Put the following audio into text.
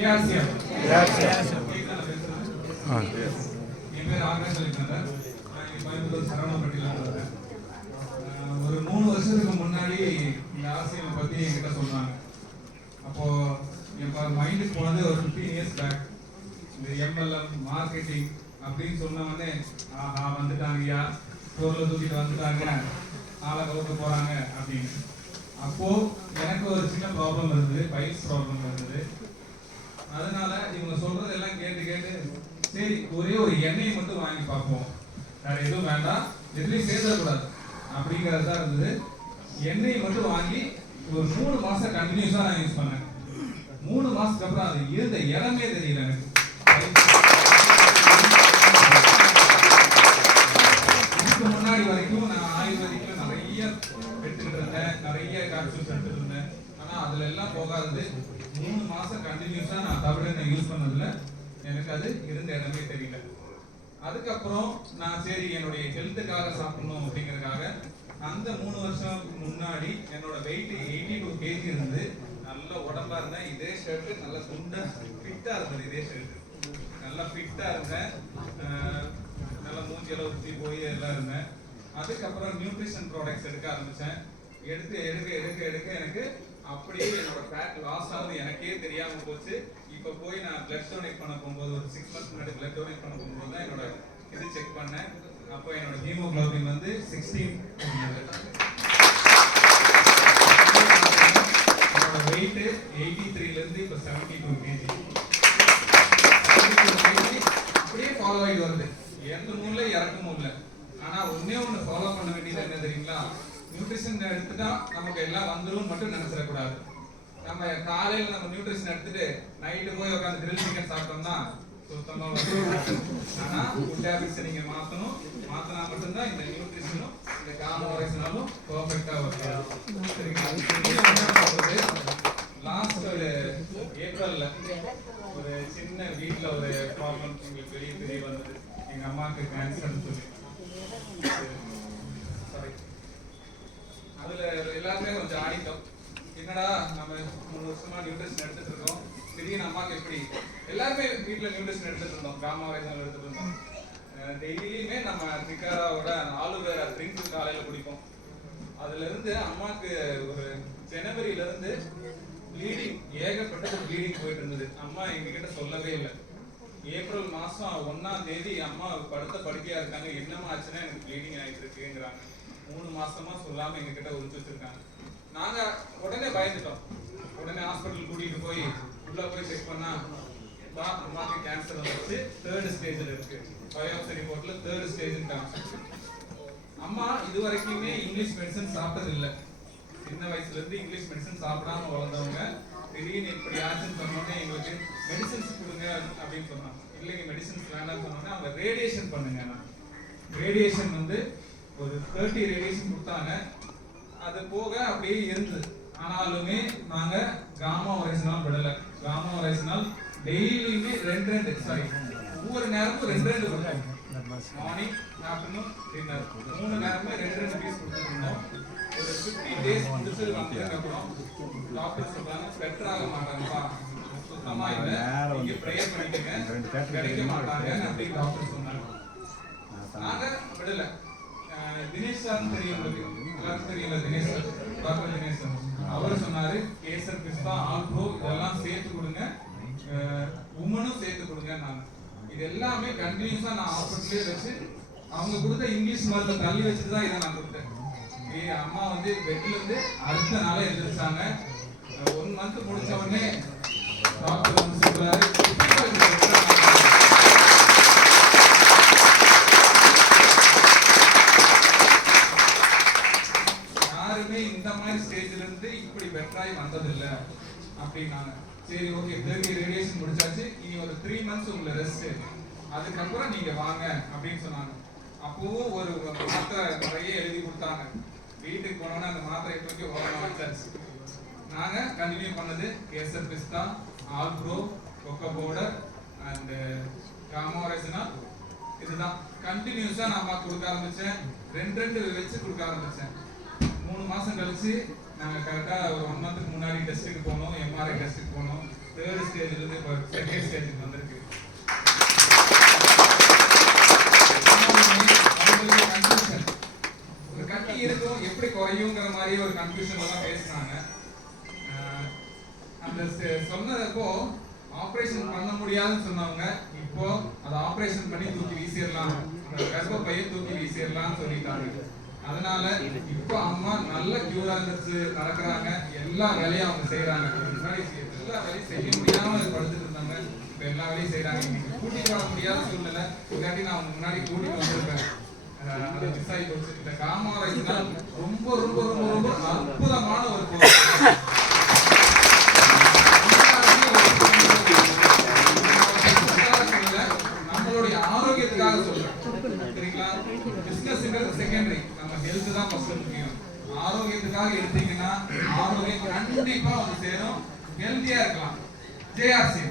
ஒரு 3 வருஷத்துக்கு முன்னாடி இந்த ஆசியம் பத்தி என்கிட்ட சொன்னாங்க. அப்போ என் மைண்டுக்கு போனது ஒரு 15 இயர்ஸ் பேக். இந்த எம்எல்எம் மார்க்கெட்டிங் அப்படின்னு சொன்னவொடனே ஆஹா வந்துட்டாங்கய்யா, பொருளை தூக்கிட்டு வந்துட்டாங்க, ஆளை கவுக்க போறாங்க அப்படின்னு. அப்போ எனக்கு ஒரு சின்ன ப்ராப்ளம் இருந்தது, பைல்ஸ் ப்ராப்ளம் இருந்தது. அதனால இவங்க சொல்றதெல்லாம் கேட்டு கேட்டு சரி ஒரே ஒரு எண்ணெயை மட்டும் வாங்கி பார்ப்போம், வேற எதுவும் வேண்டாம், எதுலையும் சேர்த்தக்கூடாது அப்படிங்கிறது தான் இருந்தது. எண்ணெயை மட்டும் வாங்கி ஒரு 3 மாசம் கண்டினியூஸா நான் யூஸ் பண்ணேன். 3 மாசத்துக்கு அப்புறம் அது இருந்த இடமே தெரியல எனக்கு. இதுக்கு முன்னாடி வரைக்கும் நான் ஆயுர்வேதிக்ல நிறைய எடுத்துக்கிட்டு இருந்தேன், நிறைய கேப்சூல்ஸ் எடுத்துட்டு இருந்தேன். ஆனா அதுல எல்லாம் போகாதது 3 மாசம் கண்டினியூஸா நான் தவிர யூஸ் பண்ணதுல எனக்கு அது இருந்த இடமே தெரியல. அதுக்கப்புறம் நான் சரி என்னுடைய ஹெல்த்துக்காக சாப்பிடணும் அப்படிங்கிறதுக்காக அந்த 3 வருஷம் முன்னாடி என்னோட வெயிட் 82 kg இருந்து நல்ல உடம்பா இருந்தேன். இதே ஷர்ட் நல்ல குண்டா ஃபிட்டா இருந்தது, இதே ஷர்ட் நல்லா ஃபிட்டா இருந்தேன், நல்லா மூஞ்சியெல்லாம் ஊற்றி போய் எல்லாம் இருந்தேன். அதுக்கப்புறம் நியூட்ரிஷன் ப்ராடக்ட்ஸ் எடுக்க ஆரம்பிச்சேன். எடுக்க எனக்கு அப்படியே என்னோட ஃபேட் லாஸ் ஆகுது எனக்கே தெரியாம போச்சு. இப்போ போய் நான் பிளட் டொனேட் பண்ண போகும்போது ஒரு 6 months முன்னாடி பிளட் டொனேட் பண்ண போகும்போது தான் என்னோட இது செக் பண்ணேன். அப்போ என்னோட ஹீமோகுளோபின் வந்து 16. என்னோட வெயிட் 83ல இருந்து இப்போ 72 kg. அப்படியே ஃபாலோ ஆகிட்டு வருது, எந்த மூணுல இறக்கமும் இல்லை. ஆனா ஒன்னே ஒன்று ஃபாலோ பண்ண வேண்டியது என்ன தெரியுங்களா? நியூட்ரிஷன் எடுத்துட்டா நமக்கு எல்லாம் வந்துடும் மட்டும் நினைச்சிடக்கூடாது. நம்ம காலையில நம்ம நியூட்ரிஷன் எடுத்துட்டு நைட்டு போய் உட்காந்து கிரில் சிக்கன் சாப்பிட்டோம்னா சுத்தமா வரும். ஆனா ஃபுட் ஹேபிட்ஸ் நீங்க மாத்தணும், மாத்தினா மட்டும்தான் இந்த நியூட்ரிஷனும் இந்த கார்போஹைட்ரேட்ஸும் பெர்ஃபெக்ட்டா வரும். லாஸ்ட் ஒரு ஏப்ரல்ல ஒரு சின்ன வீட்ல ஒரு ப்ராப்ளம் எங்களுக்கு தெரிய வந்தது. எங்க அம்மாவுக்கு கேன்சர்னு சொல்லி அதுல எல்லாருமே கொஞ்சம் ஆடிட்டோம். என்னடா நம்ம 3 வருஷமா நியூட்ரிஷன் எடுத்துட்டு இருக்கோம், திடீர்னு அம்மாக்கு எப்படி? எல்லாருமே வீட்டுல நியூட்ரிஷன் எடுத்துட்டு இருந்தோம், காமா வைசல் எடுத்துட்டு இருந்தோம். டெய்லியுமே நம்ம பிகாராவோட 4 வேற ட்ரிங்க்ஸ் காலையில குடிப்போம். அதுல இருந்து அம்மாக்கு ஒரு ஜனவரியில இருந்து ப்ளீடிங், ஏகப்பட்ட ப்ளீடிங் போயிட்டு இருந்தது. அம்மா எங்ககிட்ட சொல்லவே இல்லை. ஏப்ரல் மாசம் 1ஆம் தேதி அம்மா படுத்த படுக்கையா இருக்காங்க. என்னமா ஆச்சுன்னா எனக்கு ப்ளீடிங் ஆயிட்டு இருக்குங்கிறாங்க. 3 மாசமா சொல்லாம எங்ககிட்ட ஒழிச்சு வச்சிருக்காங்க. நாங்க உடனே பயந்துட்டோம். உடனே ஹாஸ்பிட்டல் கூட்டிட்டு போய் உள்ள போய் செக் பண்ணா அம்மாக்கு கேன்சர் வந்துச்சு, 3rd ஸ்டேஜ்ல இருக்கு. பயோப்சி ரிப்போர்ட்ல 3rd ஸ்டேஜ்னு காமிச்சிருக்கு. அம்மா இது வரைக்குமே இங்கிலீஷ் மெடிசன் சாப்பிட்டது இல்லை. சின்ன வயசுல இருந்து இங்கிலீஷ் மெடிசன் சாப்பிடாம வளர்ந்தவங்க. திடீர்னு இப்படி ஆச்சுன்னு சொன்னோடனே எங்களுக்கு மெடிசன்ஸ் கொடுங்க அப்படின்னு சொன்னாங்க. இல்லைங்க மெடிசன்ஸ் வேண்டாம்னு சொன்னோடனே அவங்க ரேடியேஷன் பண்ணுங்க. ரேடியேஷன் வந்து ஒரு 30 ரேடியேஷன் கொடுத்தாங்க. அது போக அப்படியே இருந்தது. ஆனாலுமே நாங்க காமா வைசனால் விடல. காமா வைசனால் டெய்லியுமே 2 ஒவ்வொரு நேரமும் 2 கொடுப்போம். மார்னிங், ஆஃப்டர்நூன், டின்னர் 3 நேரமே 2 பீஸ் கொடுத்துருந்தோம். ஒரு 15 days முடிச்சு வந்ததுக்கப்புறம் டாக்டர் சொல்றாங்க பெட்டர் ஆக மாட்டாங்கப்பா, சுத்தமா இல்லை, நீங்க ப்ரேயர் பண்ணிக்கங்க, கிடைக்க மாட்டாங்க அப்படின்னு டாக்டர் சொன்னாங்க. நாங்க விடல. தினேஷ் சார் தெரியும், எல்லாருக்கும் தெரியல, Dinesh sir, doctor Dinesh sir. அவர் சொன்னாரு கேசர் பிஸ்தா ஆல்ப்ரோ இதெல்லாம் சேர்த்து கொடுங்க, உமனும் சேர்த்து கொடுங்க. நான் இது எல்லாமே கண்டினியூஸா நான் ஹாஸ்பிட்டலே வச்சு அவங்க கொடுத்த இங்கிலீஷ் மருந்தை தள்ளி வச்சுட்டு தான் இதை நான் கொடுத்தேன். அம்மா வந்து பெட்ல இருந்து அடுத்த நாளே எழுந்திருச்சாங்க. 1 month முடிச்ச உடனே டாக்டர் வந்து சொல்றாரு இந்த மாதிரி ஸ்டேஜ்ல இருந்து இப்படி பெட்டராய் வந்ததில்லை அப்படின்னாங்க. சரி ஓகே, 30 ரேடியேஷன் முடிச்சாச்சு, இனி ஒரு 3 months உங்களை ரெஸ்ட், அதுக்கப்புறம் நீங்க வாங்க அப்படின்னு சொன்னாங்க. அப்பவும் ஒரு மாத்திரை நிறைய எழுதி கொடுத்தாங்க. வீட்டுக்கு போனோன்னா அந்த மாத்திரை தூக்கி ஓரமா வச்சாச்சு. நாங்க கண்டினியூ பண்ணது கேசர் பிஸ்தா, ஆல்ப்ரோ, கொக்கோ பவுடர் அண்ட் காமோரேசனால். இதுதான் கண்டினியூஸா நான் கொடுக்க ஆரம்பிச்சேன். 2 வச்சு கொடுக்க ஆரம்பிச்சேன். 3 மாசம் கழிச்சு நாங்க கரெக்டா ஒரு 1 month முன்னாடி டெஸ்ட்டுக்கு போனோம், எம்ஆர்ஐ டெஸ்ட்டுக்கு போனோம். தேர்ட் ஸ்டேஜ்ல இருந்து இப்போ செகண்ட் ஸ்டேஜுக்கு வந்திருக்கு. ஒரு கட்டி இருக்கும் எப்படி குறையுங்கிற மாதிரி ஒரு கன்ஃபியூஷன் எல்லாம் பேசினாங்க. அந்த சொன்னதப்போ ஆபரேஷன் பண்ண முடியாதுன்னு சொன்னவங்க இப்போ அதை ஆபரேஷன் பண்ணி தூக்கி வீசிடலாம், அந்த கர்ப்பப்பையை தூக்கி வீசிடலாம்னு சொல்லிட்டாங்க. அதனால இப்போ அம்மா நல்ல கியூரானஸ் நடக்கிறாங்க, எல்லா வேலையும் அவங்க செய்யறாங்க. முன்னாடி எல்லா வேலையும் செய்ய முடியாம படுத்துட்டு இருந்தாங்க, இப்போ எல்லா வேலையும் செய்யறாங்க. இன்னைக்கு கூட்டிட்டு வர முடியாத சூழ்நிலை, இல்லாட்டி நான் அவங்க முன்னாடி கூட்டிட்டு வந்திருப்பேன். அதை மிஸ் ஆகி போச்சு. இந்த காமா ரைஸ்னால் ரொம்ப ரொம்ப ரொம்ப ரொம்ப அற்புதமான ஒரு கோர்ஸ். நம்மளுடைய ஆரோக்கியத்துக்காக சொல்றேன், சரிங்களா? பிசினஸ்ங்கிறது செகண்டரி, நம்ம ஹெல்த் தான் ஃபர்ஸ்ட் முக்கியம். ஆரோக்கியத்துக்காக எடுத்தீங்கன்னா ஆரோக்கியம் கண்டிப்பா வந்து சேரும், ஹெல்த்தியா இருக்கலாம். ஜெயாசி